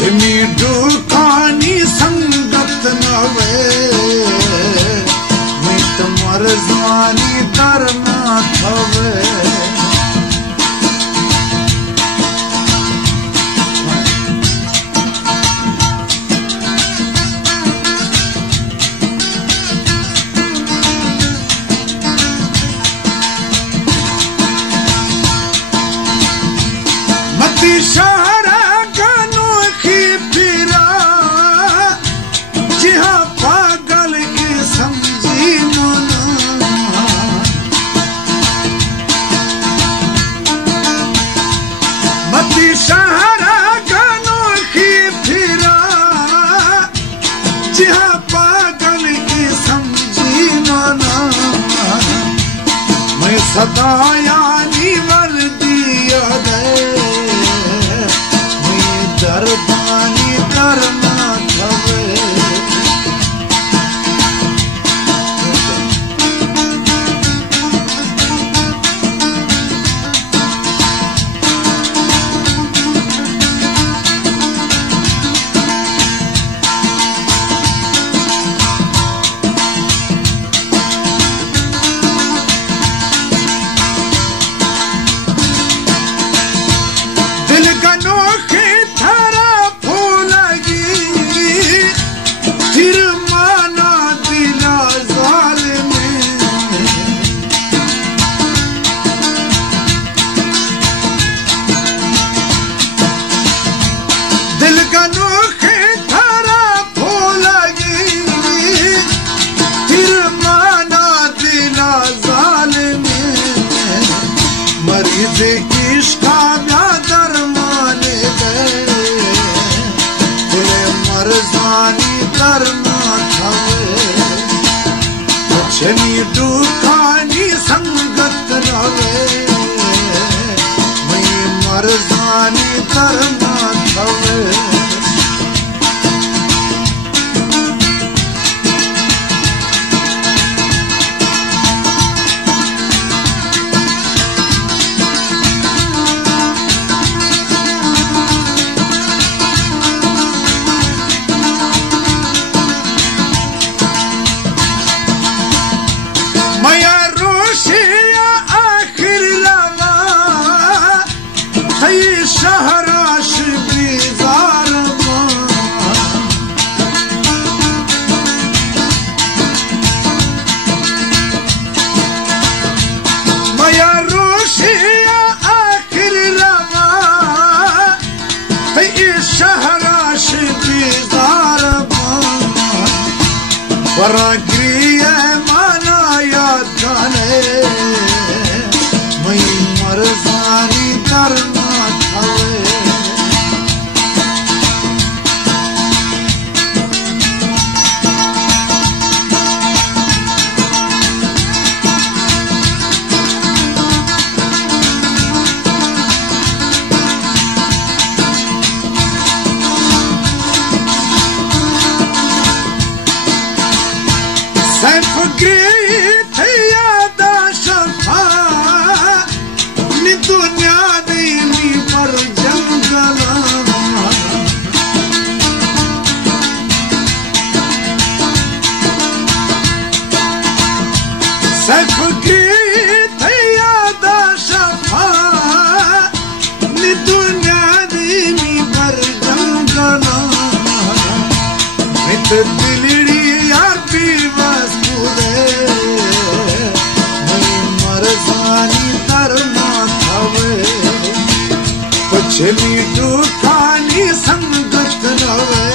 मी दुखानी संगत नवे मित मरजानी करना थवे मती शहरा अनोखी फिरा जिहाँ पागल की समझी मना मती शहरा अनोखी फिरा जिहाँ पागल की समझी मना मैं सदा यानी वर्दिया दे दरबानी करना थवे दिल का नोखे थारा फूलगी फिर माना दिला जालिम दिल का नोखे थारा फूलगी फिर माना दिला जालिम मरीज इश्क का दरमाने दे तुले मरजानी करना थवे मी दुखानी संगत रवे मैं मरजानी करना थवे मया रोशिया आखिर लवा है शहराश बीजार मया रोशिया आखिर लवा है शहराश बीजार बरागरी माना याद जाने मैं मरजानी करना थवे सैफ ग्रीत यादा शफा नि दुनिया दीनी पर जंगला सैफ ग्रीत यादा शफा नि दुनिया दीनी पर जंगला मित दिलड़ी यार पीवस कुदे मैं मरजानी करना थवे मी दुखानी संगत नवे